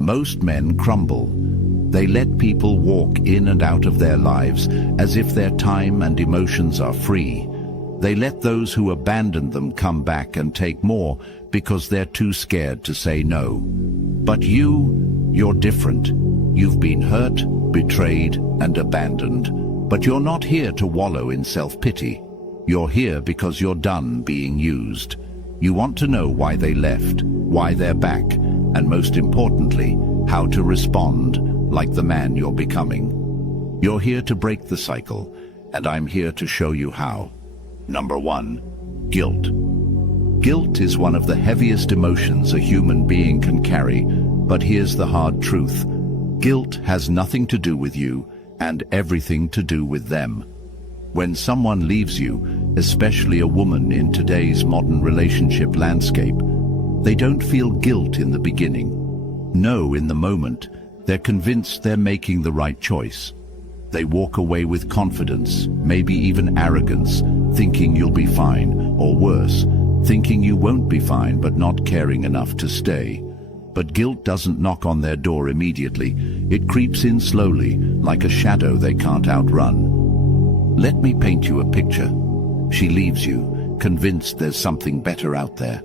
Most men crumble. They let people walk in and out of their lives as if their time and emotions are free. They let those who abandoned them come back and take more because they're too scared to say no. But you're different. You've been hurt, betrayed, and abandoned. But you're not here to wallow in self-pity. You're here because you're done being used. You want to know why they left, why they're back, and most importantly, how to respond like the man you're becoming. You're here to break the cycle, and I'm here to show you how. Number 1, guilt. Guilt is one of the heaviest emotions a human being can carry, but here's the hard truth. Guilt has nothing to do with you and everything to do with them. When someone leaves you, especially a woman in today's modern relationship landscape, they don't feel guilt in the beginning. No, in the moment, they're convinced they're making the right choice. They walk away with confidence, maybe even arrogance, thinking you'll be fine, or worse, thinking you won't be fine but not caring enough to stay. But guilt doesn't knock on their door immediately. It creeps in slowly, like a shadow they can't outrun. Let me paint you a picture. She leaves you, convinced there's something better out there.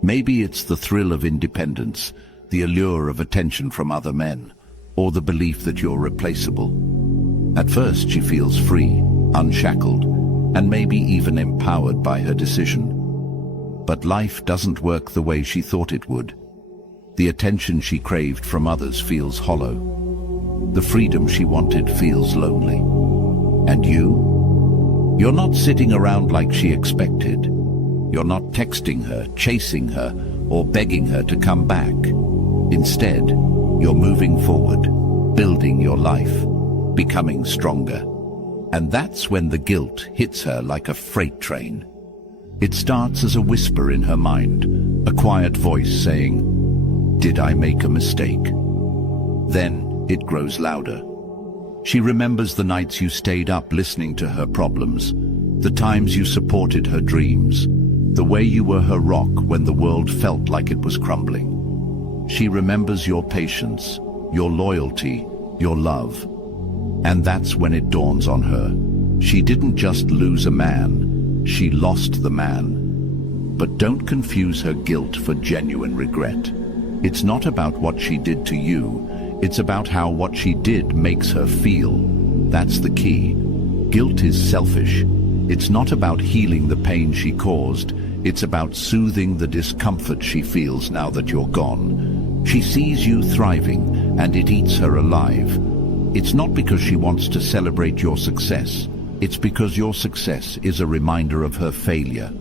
Maybe it's the thrill of independence, the allure of attention from other men, or the belief that you're replaceable. At first she feels free, unshackled, and maybe even empowered by her decision. But life doesn't work the way she thought it would. The attention she craved from others feels hollow. The freedom she wanted feels lonely. And you're not sitting around like she expected. You're not texting her, chasing her, or begging her to come back. Instead, you're moving forward, building your life, becoming stronger. And that's when the guilt hits her like a freight train. It starts as a whisper in her mind, a quiet voice saying, "Did I make a mistake?" Then it grows louder. She remembers the nights you stayed up listening to her problems, the times you supported her dreams, the way you were her rock when the world felt like it was crumbling. She remembers your patience, your loyalty, your love. And that's when it dawns on her. She didn't just lose a man, she lost the man. But don't confuse her guilt for genuine regret. It's not about what she did to you, it's about how what she did makes her feel. That's the key. Guilt is selfish. It's not about healing the pain she caused, it's about soothing the discomfort she feels now that you're gone. She sees you thriving, and it eats her alive. It's not because she wants to celebrate your success. It's because your success is a reminder of her failure.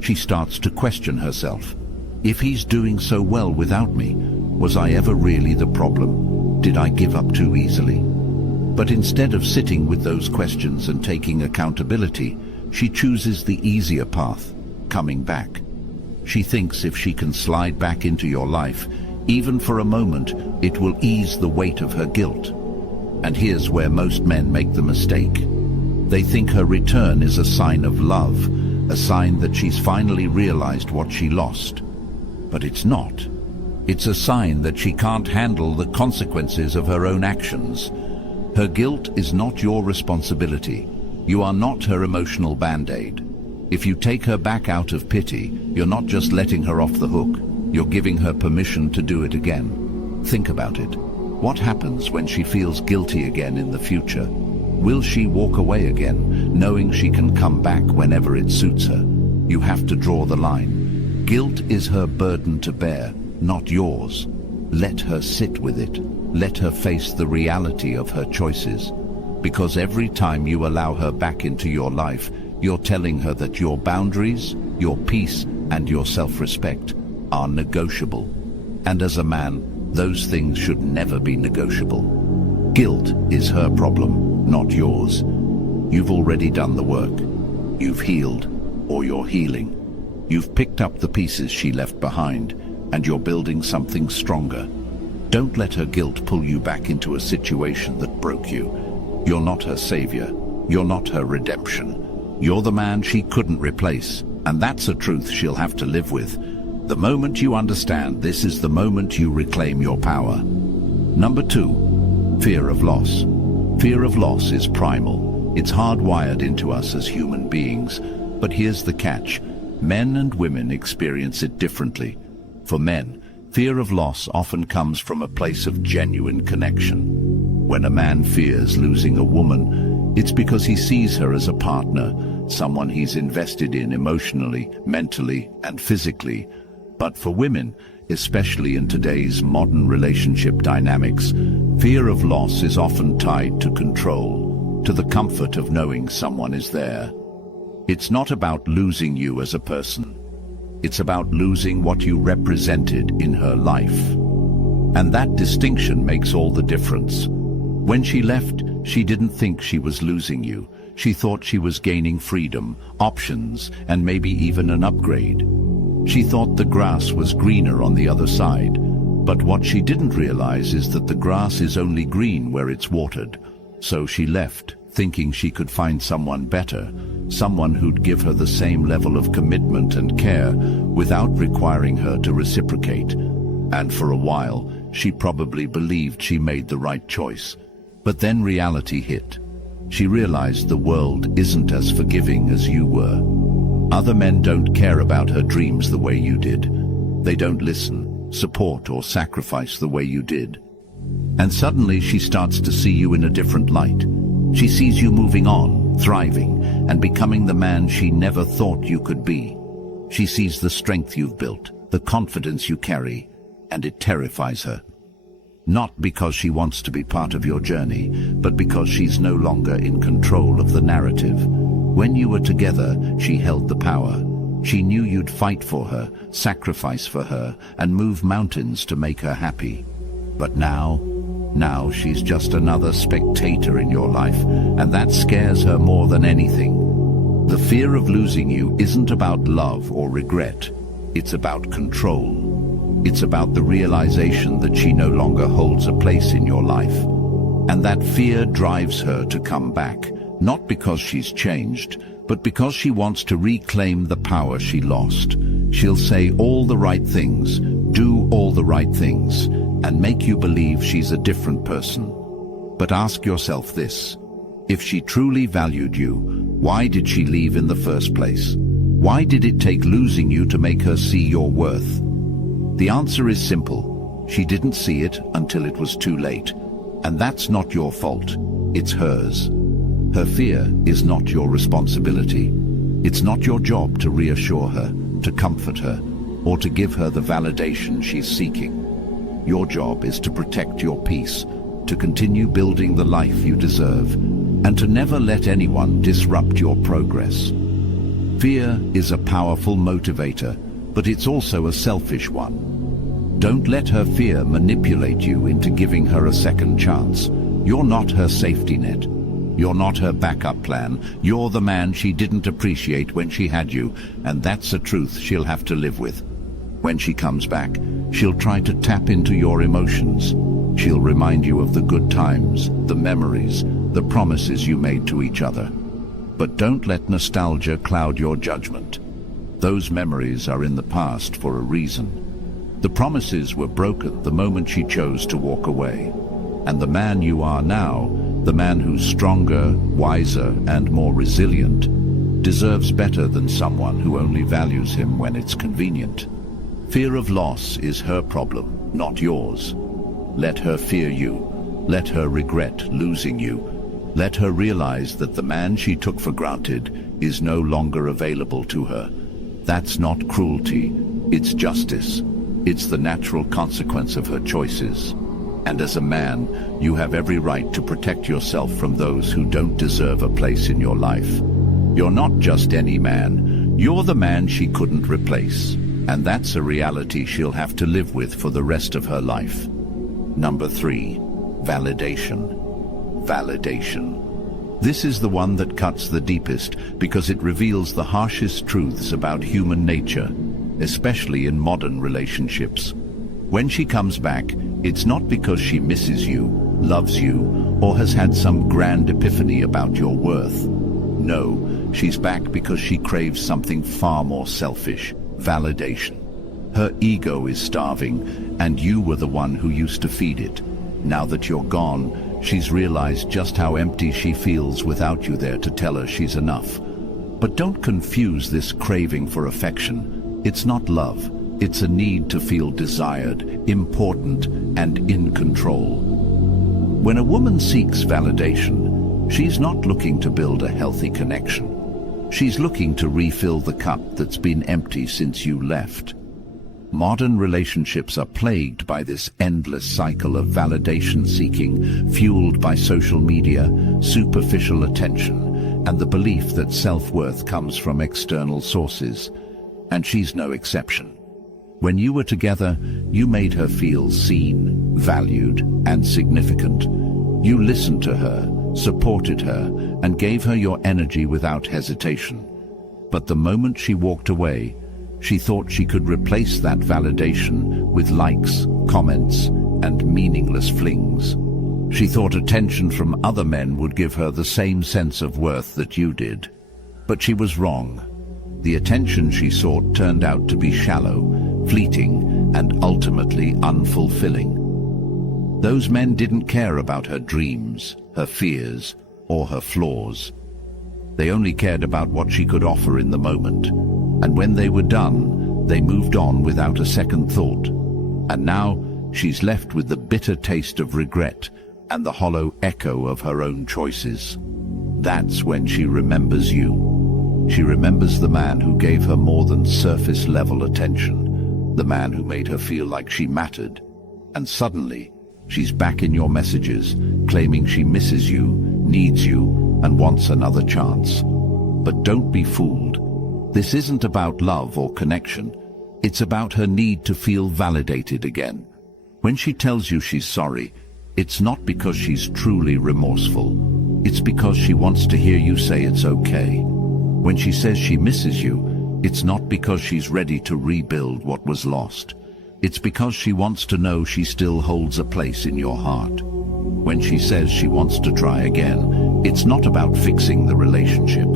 She starts to question herself. If he's doing so well without me, was I ever really the problem? Did I give up too easily? But instead of sitting with those questions and taking accountability, she chooses the easier path, coming back. She thinks if she can slide back into your life, even for a moment, it will ease the weight of her guilt. And here's where most men make the mistake. They think her return is a sign of love, a sign that she's finally realized what she lost. But it's not. It's a sign that she can't handle the consequences of her own actions. Her guilt is not your responsibility. You are not her emotional band-aid. If you take her back out of pity, you're not just letting her off the hook, you're giving her permission to do it again. Think about it. What happens when she feels guilty again in the future? Will she walk away again, knowing she can come back whenever it suits her? You have to draw the line. Guilt is her burden to bear, not yours. Let her sit with it. Let her face the reality of her choices. Because every time you allow her back into your life, you're telling her that your boundaries, your peace, and your self-respect are negotiable. And as a man, those things should never be negotiable. Guilt is her problem, not yours. You've already done the work. You've healed, or you're healing. You've picked up the pieces she left behind, and you're building something stronger. Don't let her guilt pull you back into a situation that broke you. You're not her savior. You're not her redemption. You're the man she couldn't replace, and that's a truth she'll have to live with. The moment you understand this is the moment you reclaim your power. Number 2, fear of loss. Fear of loss is primal. It's hardwired into us as human beings. But here's the catch. Men and women experience it differently. For men, fear of loss often comes from a place of genuine connection. When a man fears losing a woman, it's because he sees her as a partner, someone he's invested in emotionally, mentally, and physically. But for women, especially in today's modern relationship dynamics, fear of loss is often tied to control, to the comfort of knowing someone is there. It's not about losing you as a person. It's about losing what you represented in her life. And that distinction makes all the difference. When she left, she didn't think she was losing you. She thought she was gaining freedom, options, and maybe even an upgrade. She thought the grass was greener on the other side. But what she didn't realize is that the grass is only green where it's watered. So she left, thinking she could find someone better, someone who'd give her the same level of commitment and care without requiring her to reciprocate. And for a while, she probably believed she made the right choice. But then reality hit. She realized the world isn't as forgiving as you were. Other men don't care about her dreams the way you did. They don't listen, support, or sacrifice the way you did. And suddenly she starts to see you in a different light. She sees you moving on, thriving, and becoming the man she never thought you could be. She sees the strength you've built, the confidence you carry, and it terrifies her. Not because she wants to be part of your journey, but because she's no longer in control of the narrative. When you were together, she held the power. She knew you'd fight for her, sacrifice for her, and move mountains to make her happy. But now she's just another spectator in your life, and that scares her more than anything. The fear of losing you isn't about love or regret. It's about control. It's about the realization that she no longer holds a place in your life. And that fear drives her to come back, not because she's changed, but because she wants to reclaim the power she lost. She'll say all the right things, do all the right things, and make you believe she's a different person. But ask yourself this: if she truly valued you, why did she leave in the first place? Why did it take losing you to make her see your worth? The answer is simple. She didn't see it until it was too late. And that's not your fault. It's hers. Her fear is not your responsibility. It's not your job to reassure her, to comfort her, or to give her the validation she's seeking. Your job is to protect your peace, to continue building the life you deserve, and to never let anyone disrupt your progress. Fear is a powerful motivator, but it's also a selfish one. Don't let her fear manipulate you into giving her a second chance. You're not her safety net. You're not her backup plan. You're the man she didn't appreciate when she had you, and that's a truth she'll have to live with. When she comes back, she'll try to tap into your emotions. She'll remind you of the good times, the memories, the promises you made to each other. But don't let nostalgia cloud your judgment. Those memories are in the past for a reason. The promises were broken the moment she chose to walk away. And the man you are now, the man who's stronger, wiser, and more resilient, deserves better than someone who only values him when it's convenient. Fear of loss is her problem, not yours. Let her fear you. Let her regret losing you. Let her realize that the man she took for granted is no longer available to her. That's not cruelty, it's justice. It's the natural consequence of her choices. And as a man, you have every right to protect yourself from those who don't deserve a place in your life. You're not just any man, you're the man she couldn't replace. And that's a reality she'll have to live with for the rest of her life. Number 3, validation. Validation. This is the one that cuts the deepest because it reveals the harshest truths about human nature, especially in modern relationships. When she comes back, it's not because she misses you, loves you, or has had some grand epiphany about your worth. No, she's back because she craves something far more selfish: validation. Her ego is starving, and you were the one who used to feed it. Now that you're gone, she's realized just how empty she feels without you there to tell her she's enough. But don't confuse this craving for affection. It's not love. It's a need to feel desired, important, and in control. When a woman seeks validation, she's not looking to build a healthy connection. She's looking to refill the cup that's been empty since you left. Modern relationships are plagued by this endless cycle of validation seeking, fueled by social media, superficial attention, and the belief that self-worth comes from external sources. And she's no exception. When you were together, you made her feel seen, valued, and significant. You listened to her, supported her, and gave her your energy without hesitation. But the moment she walked away, she thought she could replace that validation with likes, comments, and meaningless flings. She thought attention from other men would give her the same sense of worth that you did. But she was wrong. The attention she sought turned out to be shallow, fleeting, and ultimately unfulfilling. Those men didn't care about her dreams, her fears, or her flaws. They only cared about what she could offer in the moment. And when they were done, they moved on without a second thought. And now she's left with the bitter taste of regret and the hollow echo of her own choices. That's when she remembers you. She remembers the man who gave her more than surface-level attention, the man who made her feel like she mattered. And suddenly, she's back in your messages, claiming she misses you, needs you, and wants another chance. But don't be fooled. This isn't about love or connection. It's about her need to feel validated again. When she tells you she's sorry, it's not because she's truly remorseful. It's because she wants to hear you say it's okay. When she says she misses you, it's not because she's ready to rebuild what was lost. It's because she wants to know she still holds a place in your heart. When she says she wants to try again, it's not about fixing the relationship.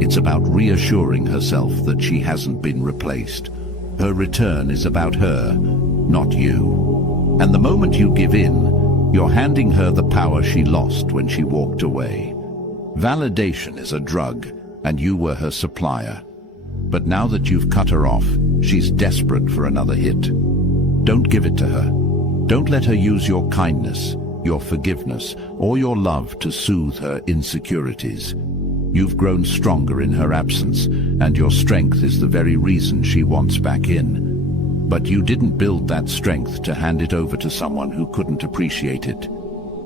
It's about reassuring herself that she hasn't been replaced. Her return is about her, not you. And the moment you give in, you're handing her the power she lost when she walked away. Validation is a drug, and you were her supplier. But now that you've cut her off, she's desperate for another hit. Don't give it to her. Don't let her use your kindness, your forgiveness, or your love to soothe her insecurities. You've grown stronger in her absence, and your strength is the very reason she wants back in. But you didn't build that strength to hand it over to someone who couldn't appreciate it.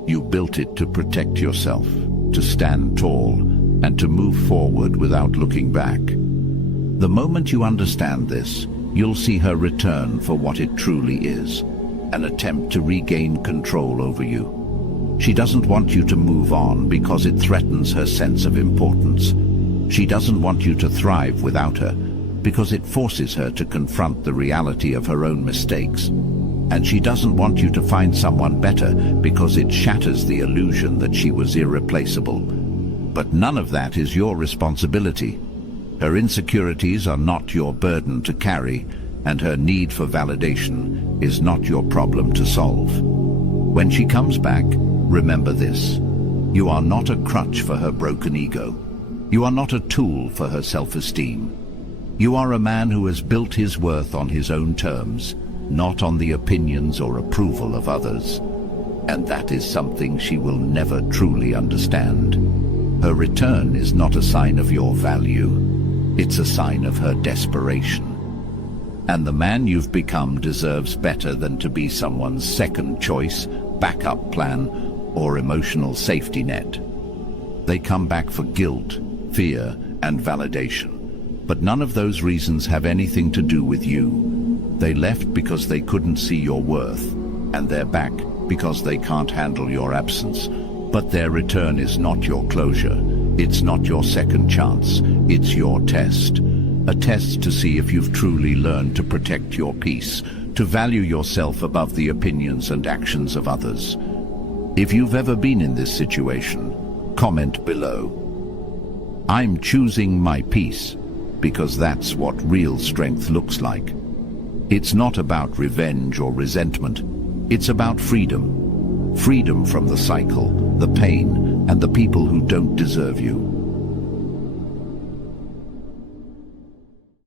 You built it to protect yourself, to stand tall, and to move forward without looking back. The moment you understand this, you'll see her return for what it truly is, an attempt to regain control over you. She doesn't want you to move on because it threatens her sense of importance. She doesn't want you to thrive without her because it forces her to confront the reality of her own mistakes. And she doesn't want you to find someone better because it shatters the illusion that she was irreplaceable. But none of that is your responsibility. Her insecurities are not your burden to carry, and her need for validation is not your problem to solve. When she comes back, remember this. You are not a crutch for her broken ego. You are not a tool for her self-esteem. You are a man who has built his worth on his own terms, not on the opinions or approval of others. And that is something she will never truly understand. Her return is not a sign of your value. It's a sign of her desperation. And the man you've become deserves better than to be someone's second choice, backup plan, or emotional safety net. They come back for guilt, fear, and validation. But none of those reasons have anything to do with you. They left because they couldn't see your worth, and they're back because they can't handle your absence. But their return is not your closure. It's not your second chance. It's your test. A test to see if you've truly learned to protect your peace, to value yourself above the opinions and actions of others. If you've ever been in this situation, comment below. I'm choosing my peace because that's what real strength looks like. It's not about revenge or resentment. It's about freedom. Freedom from the cycle, the pain, and the people who don't deserve you.